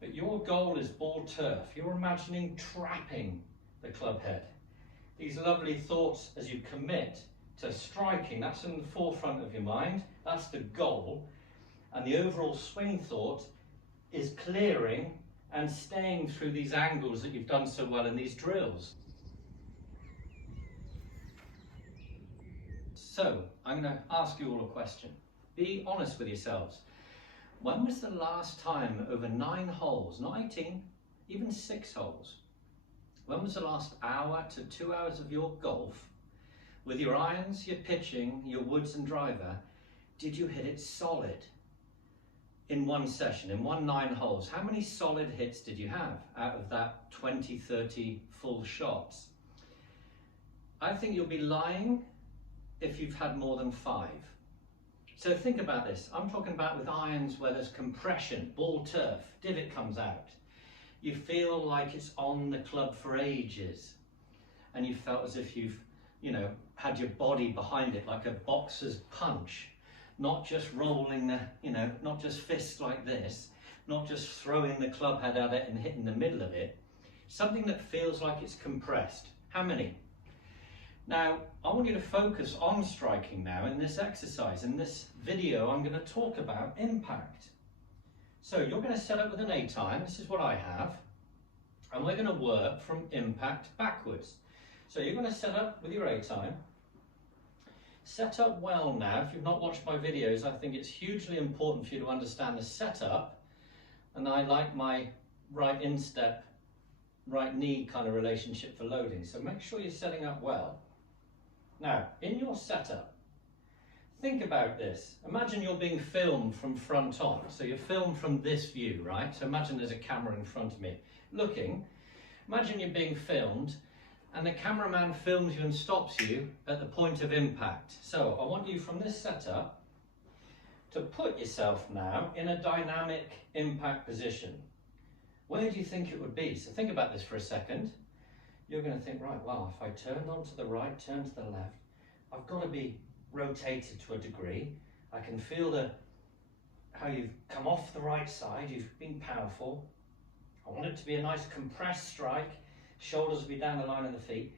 but your goal is ball turf. You're imagining trapping the club head. These lovely thoughts as you commit to striking, that's in the forefront of your mind, that's the goal. And the overall swing thought is clearing and staying through these angles that you've done so well in these drills. So, I'm going to ask you all a question. Be honest with yourselves. When was the last time over 9 holes, not 18, even 6 holes, when was the last hour to 2 hours of your golf, with your irons, your pitching, your woods and driver, did you hit it solid? In one session, in 9 holes, how many solid hits did you have out of that 20, 30 full shots? I think you'll be lying if you've had more than 5. So think about this. I'm talking about with irons where there's compression, ball turf, divot comes out. You feel like it's on the club for ages, and you felt as if you've, had your body behind it like a boxer's punch, not just rolling the, not just fists like this, not just throwing the club head at it and hitting the middle of it. Something that feels like it's compressed. How many? Now, I want you to focus on striking now in this exercise. In this video, I'm going to talk about impact. So you're going to set up with an A-time, this is what I have, and we're going to work from impact backwards. So you're going to set up with your A-time. Set up well now. If you've not watched my videos, I think it's hugely important for you to understand the setup, and I like my right instep, right knee kind of relationship for loading. So make sure you're setting up well. Now, in your setup, think about this. Imagine you're being filmed from front on. So you're filmed from this view, right? So imagine there's a camera in front of me looking. Imagine you're being filmed and the cameraman films you and stops you at the point of impact. So I want you from this setup to put yourself now in a dynamic impact position. Where do you think it would be? So think about this for a second. You're going to think, right, well, if I turned onto the right, turn to the left, I've got to be rotated to a degree. I can feel how you've come off the right side, you've been powerful. I want it to be a nice compressed strike, shoulders will be down the line of the feet.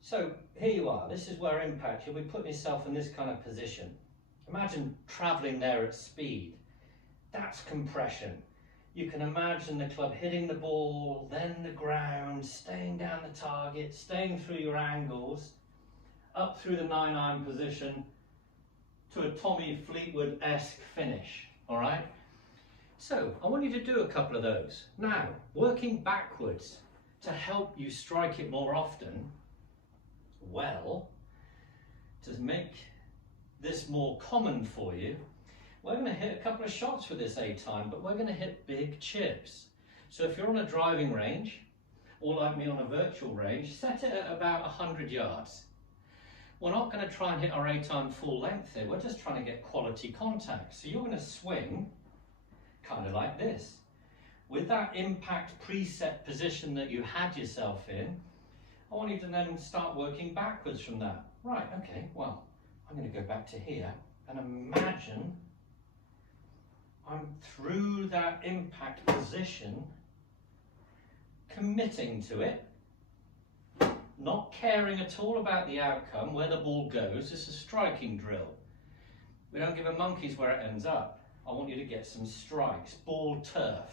So here you are, this is where impact, you'll be putting yourself in this kind of position. Imagine traveling there at speed. That's compression. You can imagine the club hitting the ball, then the ground, staying down the target, staying through your angles, up through the 9-iron position to a Tommy Fleetwood-esque finish, all right? So I want you to do a couple of those. Now, working backwards to help you strike it more often, well, to make this more common for you, we're going to hit a couple of shots with this A-time, but we're going to hit big chips. So if you're on a driving range, or like me on a virtual range, set it at about 100 yards. We're not going to try and hit our A-time full length here, we're just trying to get quality contact. So you're going to swing kind of like this. With that impact preset position that you had yourself in, I want you to then start working backwards from that. Right, okay, well, I'm going to go back to here and imagine I'm through that impact position, committing to it, not caring at all about the outcome, where the ball goes. It's a striking drill. We don't give a monkey's where it ends up. I want you to get some strikes, ball turf.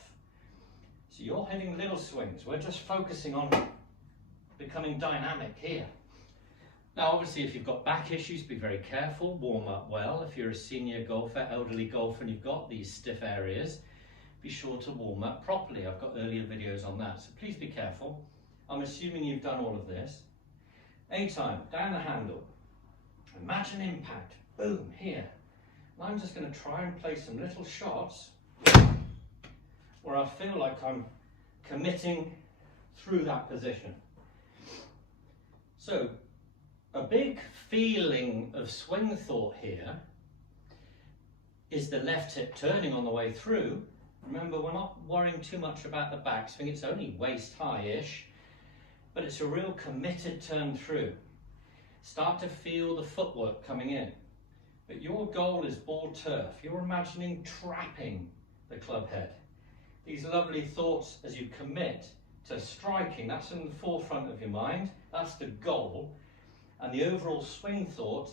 So you're hitting little swings. We're just focusing on becoming dynamic here. Now, obviously, if you've got back issues, be very careful, warm up well. If you're a senior golfer, elderly golfer, and you've got these stiff areas, be sure to warm up properly. I've got earlier videos on that, so please be careful. I'm assuming you've done all of this. A-time, down the handle. Imagine impact, boom, here. And I'm just going to try and play some little shots where I feel like I'm committing through that position. So, a big feeling of swing thought here is the left hip turning on the way through. Remember, we're not worrying too much about the backswing, it's only waist high-ish, but it's a real committed turn through. Start to feel the footwork coming in. But your goal is ball turf. You're imagining trapping the club head. these lovely thoughts as you commit to striking. That's in the forefront of your mind. That's the goal. And the overall swing thought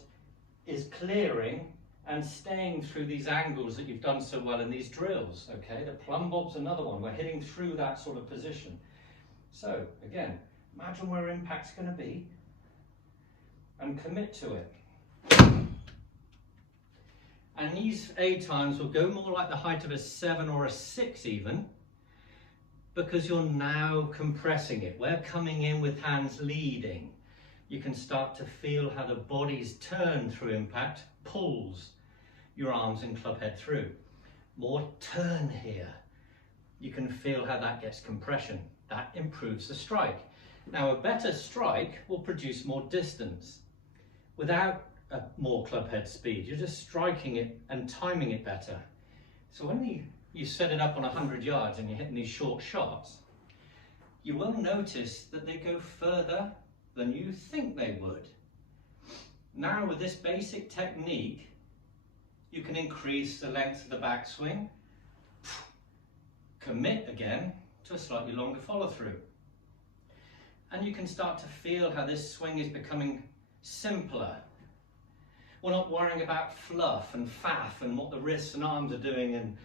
is clearing and staying through these angles that you've done so well in these drills. Okay, the plumb bob's another one. We're hitting through that sort of position. So again, imagine where impact's going to be and commit to it. And these A times will go more like the height of a 7 or a 6 even, because you're now compressing it. We're coming in with hands leading. You can start to feel how the body's turn through impact pulls your arms and club head through. More turn here. You can feel how that gets compression. That improves the strike. Now a better strike will produce more distance without more club head speed. You're just striking it and timing it better. So when you set it up on 100 yards and you're hitting these short shots, you will notice that they go further than you think they would. Now with this basic technique, you can increase the length of the backswing, commit again to a slightly longer follow through. And you can start to feel how this swing is becoming simpler. We're not worrying about fluff and faff and what the wrists and arms are doing and,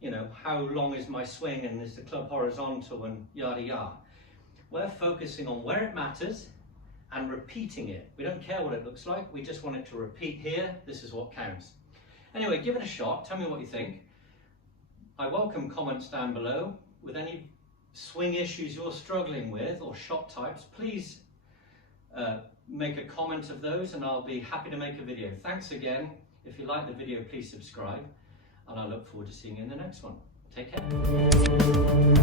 you know, how long is my swing and is the club horizontal and yada yada. We're focusing on where it matters and repeating it. We don't care what it looks like, we just want it to repeat here. This is what counts. Anyway, give it a shot, tell me what you think. I welcome comments down below with any swing issues you're struggling with or shot types. Please make a comment of those and I'll be happy to make a video. Thanks again. If you like the video, please subscribe and I look forward to seeing you in the next one. Take care.